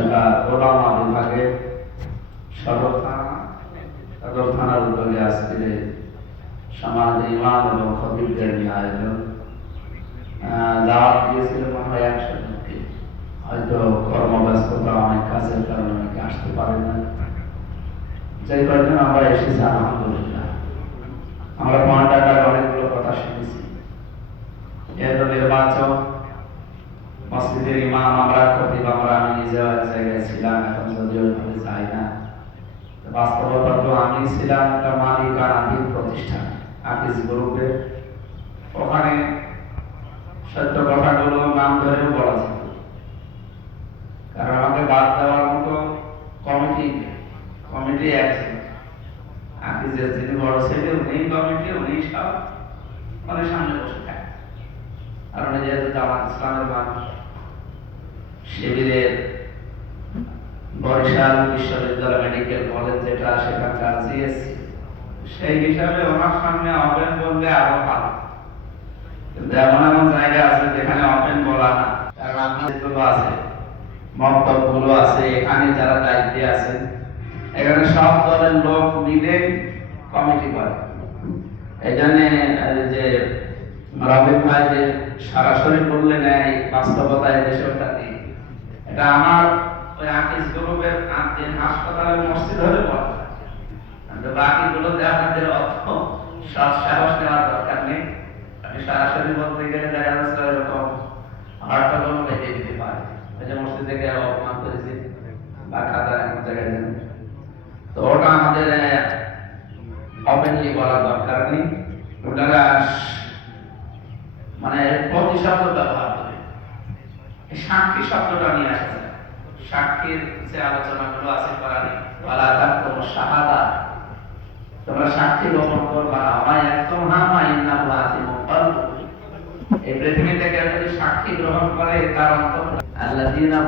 শাখা ওলামা বিভাগে সদর থানার উদ্যোগে আজকে সমাজ ইমাম এবং খতিবদের নিয়ে আয়োজন। দাওয়াত দিয়েছিল মনে হয় 100 জনকে, হয়তো কর্মব্যস্ততা অনেক কাজের কারণে অনেকে আসতে পারেন না। যে কয়েকজন আমরা এসেছি আলহামদুলিল্লাহ, আমরা পয়েন্টার অনেকগুলো কথা শুনেছি। যেহেতু নির্বাচন, মসজিদের ইমাম আমরা, খতিব আমরা, আমি নিজেও এক জায়গায় ছিলাম, এখন যদিও ওইভাবে যাই না। বাস্তবতা তো আমি ছিলাম একটা মালিকানাধীন প্রতিষ্ঠান আকিজ গ্রুপে, ওখানে সত্য কথাগুলো নাম ধরেও বলা যেত, কারণ আমাকে বাদ দেওয়ার মতো কমিটি একজন আকিজের যিনি বড় ছেলে, উনি কমিটি, উনি সব মানে সামনে বসে থাকে। আর উনি যেহেতু জামাত ইসলামের মানুষ, শিবিরের বরিশাল বিশ্ববিদ্যালয় মেডিকেল কলেজ যেটা সেখানকার জিএসসি, সেই হিসাবে ওনার সামনে ওপেন বললে আরো ভালো। কিন্তু এমন এমন জায়গা আছে যেখানে ওপেন বলা না, কারণ আপনাদেরগুলো আছে, মন্তব্যগুলো আছে, এখানে যারা দায়িত্বে আছেন, এখানে সব দলের লোক মিলে কমিটি করে। এই জন্য যে রবিন ভাই যে সরাসরি বললে নেয় বাস্তবতায় দেশে ওটা দিই, এটা আমার ওই আকিজ গ্রুপের হাসপাতালের মসজিদ হলে বলা, বাকিগুলোতে আপনাদের অর্থ সৎ সাহস নেওয়ার দরকার নেই। আমি সরাসরি বলতে গেলে দেখা যাচ্ছে এরকম হরটাগুলো বেঁধে দিতে পারে, ওই যে মসজিদ থেকে অপমান করেছে বা খাতা এমন জায়গায় যাবে, তো ওটা আমাদের ওপেনলি বলার দরকার নেই। ওনারা মানে প্রতিশব্দ ব্যবহার করে সাক্ষী শব্দটা নিয়ে আসা যায়। সাক্ষীর যে আলোচনাগুলো আছে কোরআনে, ওয়ালা তাকতুমুশ শাহাদা, তোমরা সাক্ষী গোপন করবা না, আমায় একদম হামা ইন্নাহু আযীমুল কলব। এই পৃথিবী থেকে যদি সাক্ষী গ্রহণ করে তার অন্তর আল্লাযীনা